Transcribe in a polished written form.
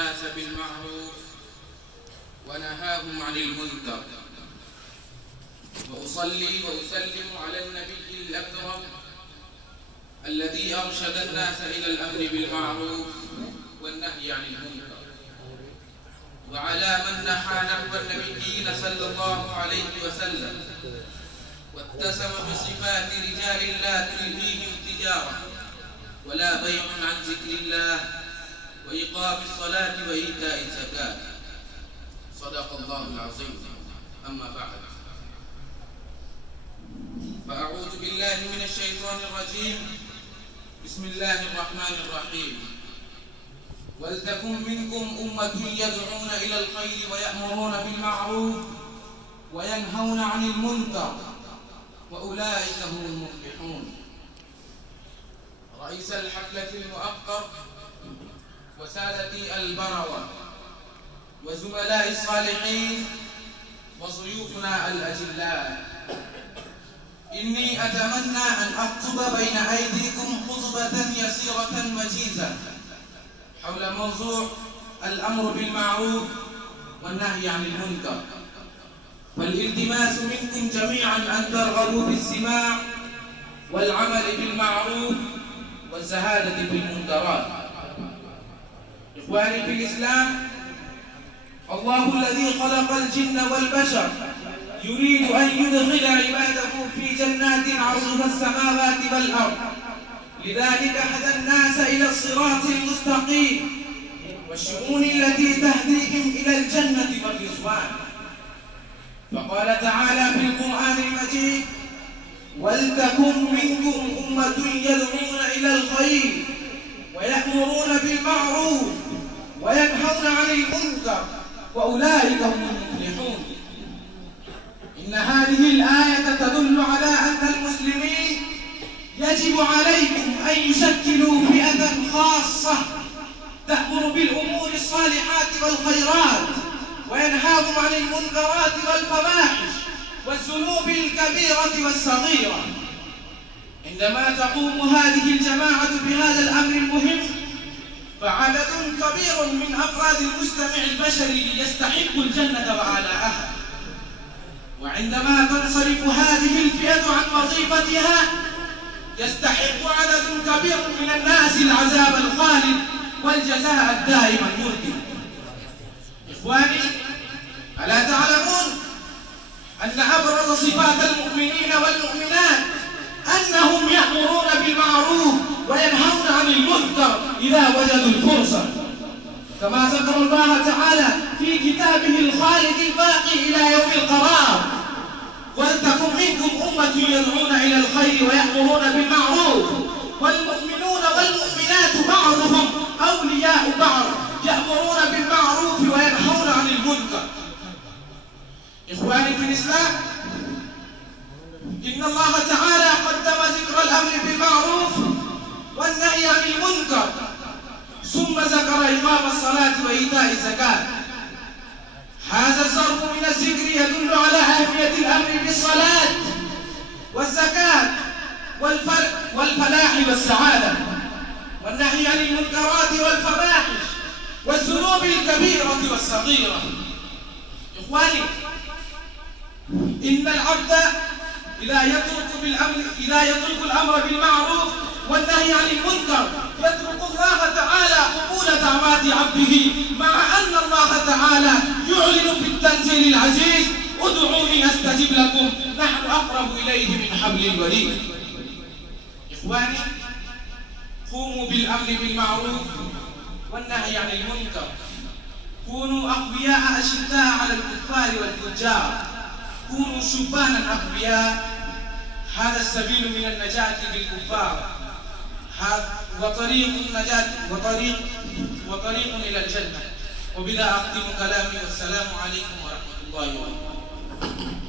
الناس بالمعروف ونهاهم عن المنكر، وأصلي وأسلم على النبي الأكرم الذي أرشد الناس إلى الأمر بالمعروف والنهي عن المنكر، وعلى من نحى نحو النبيين صلى الله عليه وسلم واتسم بصفات رجال لا تلهيهم تجارة ولا بيع عن ذكر الله وإقام الصلاة وإيتاء الزكاة. صدق الله العظيم. أما بعد، فأعوذ بالله من الشيطان الرجيم. بسم الله الرحمن الرحيم. ولتكن منكم أمة يدعون إلى الخير ويأمرون بالمعروف وينهون عن المنكر وأولئك هم المفلحون. رئيس الحفلة المؤقر وسادتي البروة وزملاء الصالحين وضيوفنا الأجلاء، إني أتمنى أن أخطب بين أيديكم خطبة يسيرة وجيزة حول موضوع الأمر بالمعروف والنهي عن المنكر، والالتماس منكم جميعا أن ترغبوا في السماع والعمل بالمعروف والزهادة في المنكرات. إخواني في الإسلام، الله الذي خلق الجن والبشر يريد أن يدخل عباده في جنات عرضها السماوات والأرض، لذلك هدى الناس إلى الصراط المستقيم والشؤون التي تهديهم إلى الجنة والرضوان. فقال تعالى في القرآن المجيد: ولتكن منكم أمة يدعون إلى الخير ويأمرون بالمعروف وينهون عن المنكر وأولئك هم المفلحون. إن هذه الآية تدل على أن المسلمين يجب عليهم أن يشكلوا فئة خاصة تأمر بالأمور الصالحات والخيرات وينهاهم عن المنكرات والفواحش والذنوب الكبيرة والصغيرة. عندما تقوم هذه الجماعة بهذا الأمر المهم، فعدد كبير من أفراد المجتمع البشري يستحق الجنة وآلاءها، وعندما تنصرف هذه الفئة عن وظيفتها يستحق عدد كبير من الناس العذاب الخالد والجزاء الدائم المرضي. إخواني، ألا تعلمون أن أبرز صفات المؤمنين والمؤمنات أنهم يأمرون بالمعروف وينهون عن المنكر إذا وجدوا الفرصة، كما ذكر الله تعالى في كتابه الخالد الباقي إلى يوم القرار: ولتكن منكم أمة يدعون إلى الخير ويأمرون بالمعروف والمؤمنون والمؤمنات بعضهم أولياء بعض يأمرون بالمعروف وينهون عن المنكر. إخواني في الإسلام، إن الله تعالى قدم ذكر الأمر بالمعروف والنهي عن المنكر، ثم ذكر إقام الصلاة وإيتاء الزكاة. هذا الظرف من الذكر يدل على أهمية الأمر بالصلاة والزكاة والفلاح والسعادة، والنهي عن المنكرات والفواحش والذنوب الكبيرة والصغيرة. إخواني، إن العبد إذا يترك الأمر بالمعروف والنهي عن المنكر يترك الله تعالى قبول دعوات عبده، مع أن الله تعالى يعلن في التنزيل العزيز: ادعوني أستجب لكم، نحن أقرب إليه من حبل الوريد. إخواني، قوموا بالأمر بالمعروف والنهي عن المنكر، كونوا أقوياء أشداء على الكفار والفجار، كونوا شبانا أقوياء. هذا السبيل من النجاة بالكفار، وطريق النجاة وطريق إلى الجنة. وبلا أختم كلامي، والسلام عليكم ورحمة الله وبركاته.